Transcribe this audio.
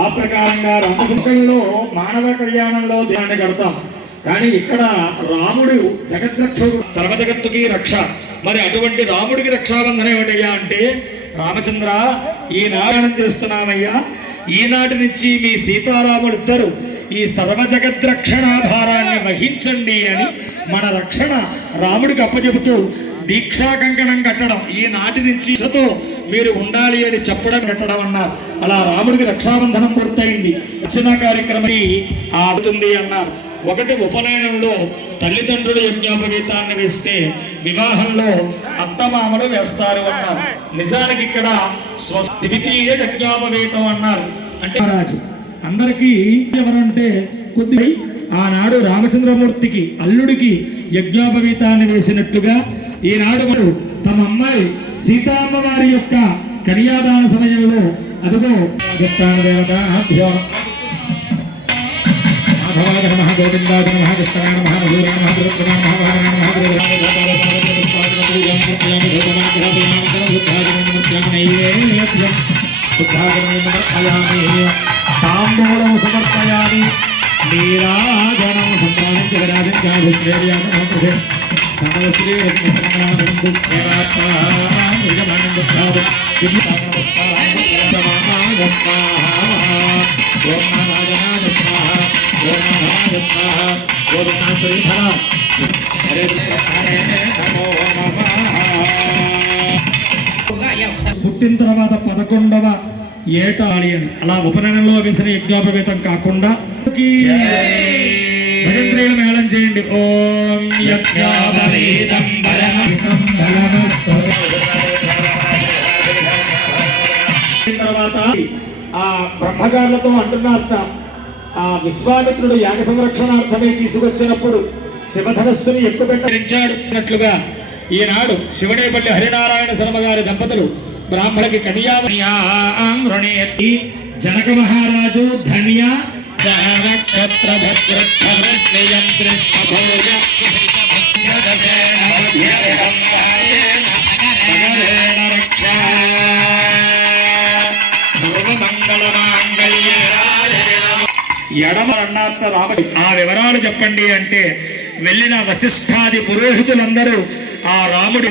ఆ ప్రకారంగా రామసుఖంలో మానవ కళ్యాణంలో ధ్యానం కడతాం. కానీ ఇక్కడ రాముడు జగద్రక్షకుడు, సర్వజగత్తుకి రక్ష. మరి అటువంటి రాముడికి రక్షాబంధనం ఏమిటయ్యా అంటే, రామచంద్ర ఈ నారాయణం చేస్తున్నామయ్యా, ఈనాటి నుంచి మీ సీతారాముడు ఇద్దరు ఈ సర్వజగద్రక్షణ భారాన్ని వహించండి అని మన రక్షణ రాముడికి అప్పచెబుతూ దీక్షా కంకణం కట్టడం, ఈనాటి నుంచి మీరు ఉండాలి అని చెప్పడం కట్టడం అన్నారు. అలా రాముడికి రక్షాబంధనం పూర్తయింది. రక్షణ కార్యక్రమం ఆగుతుంది అన్నారు. ఒకటి ఉపనయనంలో తల్లిదండ్రులు యజ్ఞోపవీతాన్ని వేస్తే వివాహంలో అత్తమామలు వేస్తారు అన్నారు. నిజానికి ఇక్కడ ద్వితీయ యజ్ఞోపవీతం అన్నారు. అంటే రాజు అందరికీ ఎవరంటే కొద్ది ఆనాడు రామచంద్రమూర్తికి అల్లుడికి యజ్ఞోపవీతాన్ని వేసినట్లుగా ఈనాడు తమ అమ్మాయి సీతామ్మ వారి యొక్క కన్యాదాన సమయంలో అదిగో తాంబూలం సమర్పయామి నీరాజనం సంప్రాంతిరాజన్ సకల శ్రీ పుట్టిన తర్వాత 11వ ఏట అని అలా ఉపనయనంలో వేసిన యజ్ఞోపవీతం కాకుండా భజంత్రీలు మేళం చేయండి. ఓం యజ్ఞోపవీతం తర్వాత ఆ బ్రహ్మగారులతో అంటున్నారట, ఆ విశ్వామిత్రుడు యాగ సంరక్షణార్థమై తీసుకొచ్చినప్పుడు శివధనస్సుని ఎక్కుపెట్టించాడున్నట్లుగా ఈనాడు శివనేపల్లి హరినారాయణ శర్మ గారి దంపతులు బ్రాహ్మణకి కన్యావృణేతి జనక మహారాజు ధన్య ఎడమన్నాత్మ రామ ఆ వివరాలు చెప్పండి అంటే వెళ్ళిన వశిష్ఠాది పురోహితులందరూ ఆ రాముడి